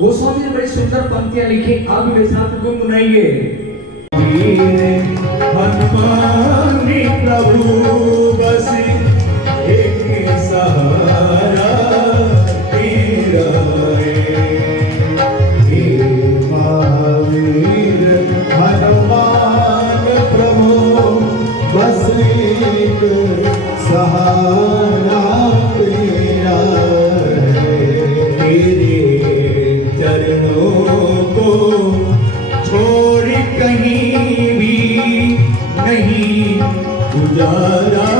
गोस्वामी ने बड़ी सुंदर पंक्तियां लिखी, आप भी मेरे साथ गुनगुनाइए। हनुमान प्रभु बस एक सहारा तेरा हे महावीर हनुमान प्रभु बस एक सहारा तेरा तेरे चरणों को छोड़ कहीं भी नहीं गुजारा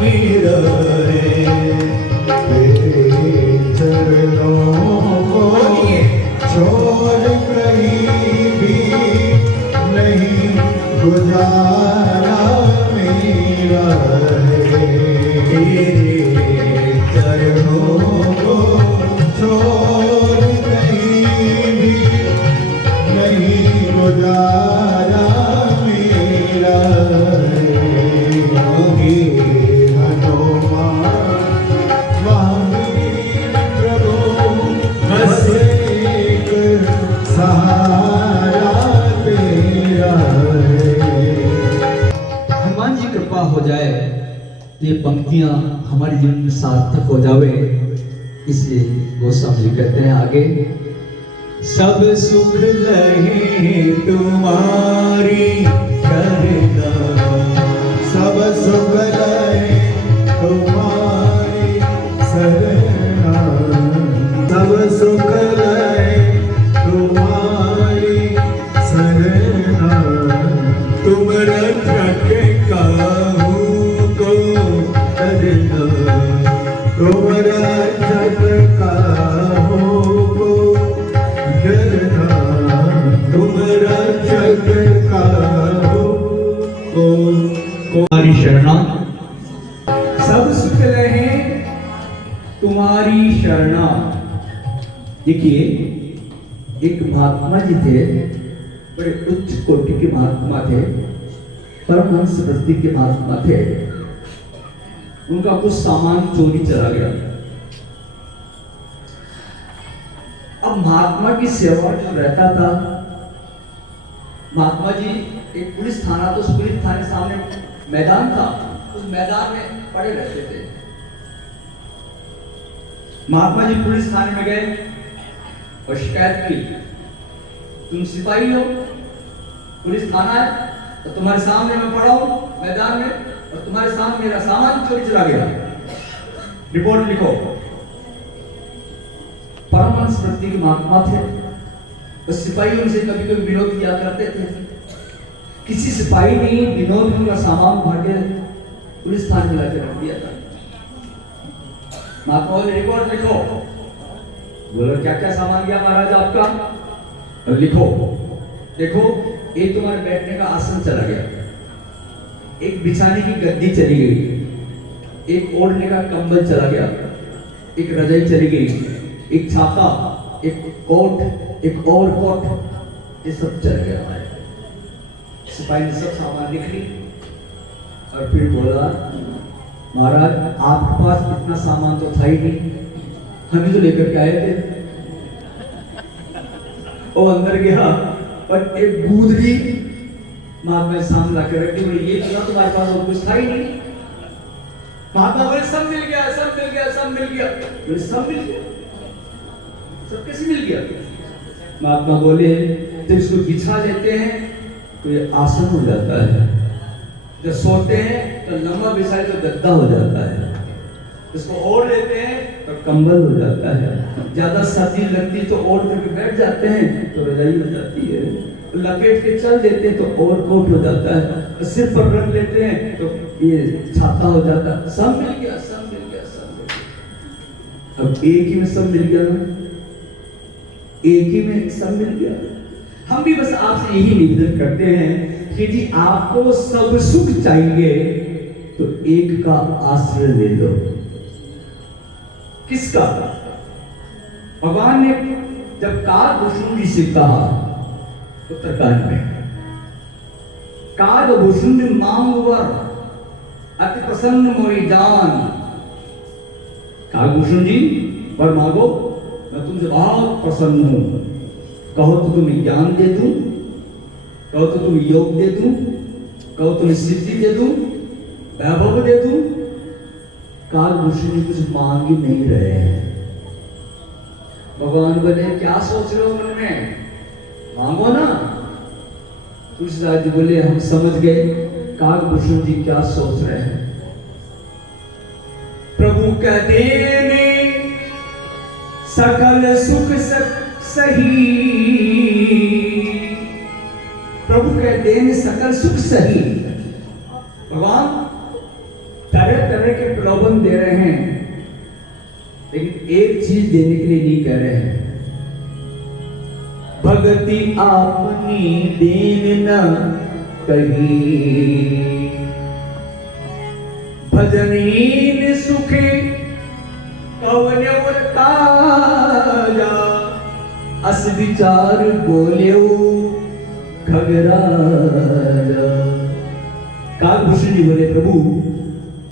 मेरा है। तेरे चरणों को छोड़ कहीं भी नहीं गुजारा मेरा है। तेरे चरणों को छोड़ कहीं भी नहीं गुजारा मेरा है। हनुमान महावीर प्रभु बस एक सहारा तेरा है। हनुमान जी कृपा हो जाए, ये पंक्तियां हमारे जीवन में सार्थक हो जावे, इसलिए गोस्वामी जी कहते हैं आगे, सब सुख लहे तुम्हारी शरणा, सब सुख लहे तुम्हारी शरणा, सब सुख लहे तुम्हारी शरणा, तुम रक्षक काहू को डरना, तुम रक्षक काहू को डरना, तुम रक्षक काहू को तुम्हारी शरणा, सब सुख लहे तुम्हारी शरणा। देखिए, एक महात्मा जी थे, बड़े उच्च कोटि के महात्मा थे, परमहंस वृत्ति के महात्मा थे। उनका कुछ सामान चोरी चला गया। अब महात्मा की सेवा जो रहता था, महात्मा जी एक पुलिस थाना, तो उस पुलिस थाने सामने मैदान था, उस मैदान में पड़े रहते थे। महात्मा जी पुलिस थाने में गए और शिकायत की, तुम सिपाही हो, पुलिस थाना है, तो तुम्हारे सामने मैं पड़ा हूं मैदान में, और तुम्हारे सामने मेरा सामान चोरी चला गया, रिपोर्ट लिखो। परमहंस वृत्ति के महात्मा थे, तो सिपाही उनसे कभी कभी विनोद किया करते थे। किसी सिपाही ने विनोद में उनका सामान उठा के पुलिस थाने में लाके रख दिया था। महात्मा ने रिपोर्ट लिखो, बोलो क्या क्या सामान गया महाराज आपका, और लिखो। देखो, एक तुम्हारे बैठने का आसन चला गया, एक बिछाने की गद्दी चली गई, एक ओढ़ने का कंबल चला गया, एक रजाई चली गई, एक छाता, एक कोट, एक और कोट, ये सब चल गया। सिपाही ने सब सामान लिख ली और फिर बोला, महाराज आपके पास इतना सामान तो था ही नहीं, हम ही तो लेकर के आए थे। वो अंदर गया और एक गूदरी महात्मा के सामने लाकर रख दी, बोले ये क्या तुम्हारे पास और कुछ था ही नहीं। महात्मा बोले सब मिल गया, सब मिल गया, सब मिल गया। बोले सब मिल गया, सब कैसे मिल गया? महात्मा बोले तो इसको बिछा देते हैं तो ये आसन हो जाता है, जब सोते हैं तो लंबा बिछाए तो गद्दा हो जाता है, इसको ओढ़ लेते हैं तो कंबल हो जाता है, ज्यादा सर्दी लगती तो ओढ़ करके बैठ जाते हैं तो रजाई हो जाती है, लपेट के चल देते हैं तो और कोट हो जाता है, सिर पर रख लेते हैं तो ये छाता हो जाता है। सब मिल गया, सब मिल गया, सब मिल गया। अब एक ही में सब मिल गया ना, एक ही में सब मिल गया। हम भी बस आपसे यही निवेदन करते हैं कि जी आपको सब सुख चाहिए तो एक का आश्रय ले लो। किसका? भगवान ने जब काकभूषण जी से कहा उत्तरकांड में, काकभूषण मांगवर अति प्रसन्न मोरी जान, काकभूषण जी वर मांगो मैं तुमसे बहुत प्रसन्न हूं। कहो तो तुम्हें ज्ञान दे दूं, कहो तो तुम्हें योग दे दूं, कहो तुम्हें सिद्धि दे दूं, वैभव दे दूं। कालभूषण जी कुछ मांग ही नहीं रहे हैं। भगवान बोले क्या सोच रहे हो मन में, मांगो ना। तुलसीदास जी बोले हम समझ गए कालभूषण जी क्या सोच रहे हैं। प्रभु कहते ने सकल सुख सही, प्रभु कहते हैं सकल सुख सही। भगवान तरह तरह के प्रलोभन दे रहे हैं, लेकिन एक चीज देने के लिए नहीं कह रहे हैं। भगति आपनी देन न कही, भजनीन सुखे कवन काजा, अस विचार बोल्यो खगराजा। कालभूषण जी बोले प्रभु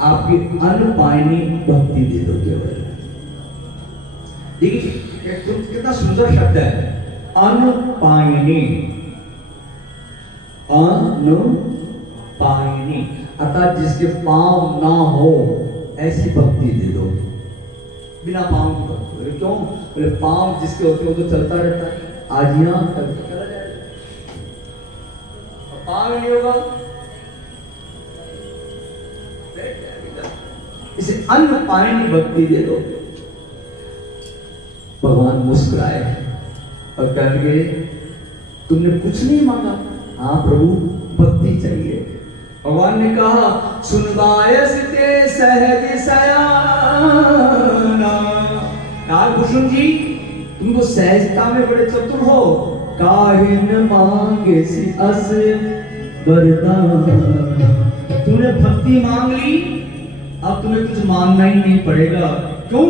आपकी अनपायनी भक्ति दे दो केवल। देखिए कितना सुंदर शब्द है, अनपायनी, अनपायनी, अर्थात जिसके पांव ना हो ऐसी भक्ति दे दो। बिना पांव की भक्ति। बोले क्यों? बोले पांव जिसके होते हैं वो तो चलता रहता है, आज यहाँ कल चला जाएगा, पांव नहीं होगा। इसे अनपायनी भक्ति दे दो। भगवान मुस्कुराए और कहेंगे तुमने कुछ नहीं मांगा, हाँ प्रभु भक्ति चाहिए। भगवान ने कहा सुनवायस ते सहज सयाना। कालभूषण जी तुम तो सहजता में बड़े चतुर हो। काहिन मांगे सी अस वरदान। तूने भक्ति मांग ली, अब तुम्हें कुछ मांगना ही नहीं पड़ेगा। क्यों?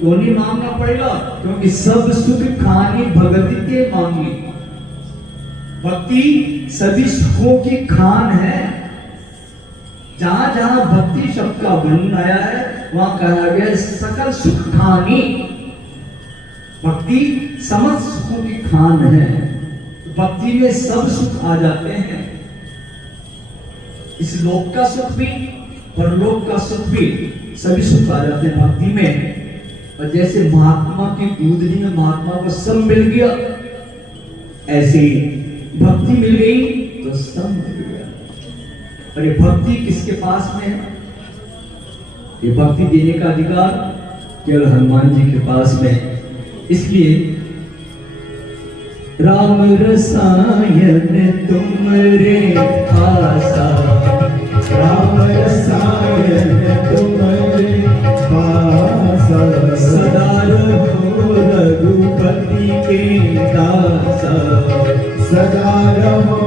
क्यों नहीं मांगना पड़ेगा? क्योंकि सब सुख खानी भगति के मांगी। भक्ति सभी सुखों की खान है। जहां जहां भक्ति शब्द का वर्णन आया है वहां कहा गया सकल सुख खानी। भक्ति समस्त सुखों की खान है। भक्ति में सब सुख आ जाते हैं, इस लोक का सुख भी परलोक का सुख भी, सभी सुख आ जाते हैं भक्ति में। और जैसे महात्मा की दूधनी में महात्मा को सब मिल गया, ऐसे ही भक्ति मिल गई तो सब मिल गया। और ये भक्ति किसके पास में है? ये भक्ति देने का अधिकार केवल हनुमान जी के पास में है। इसलिए राम रसायन तुमरे आसा, राम रसायन तुम्हारे पासा, सदा रहो रघुपति के दासा, सदा रहो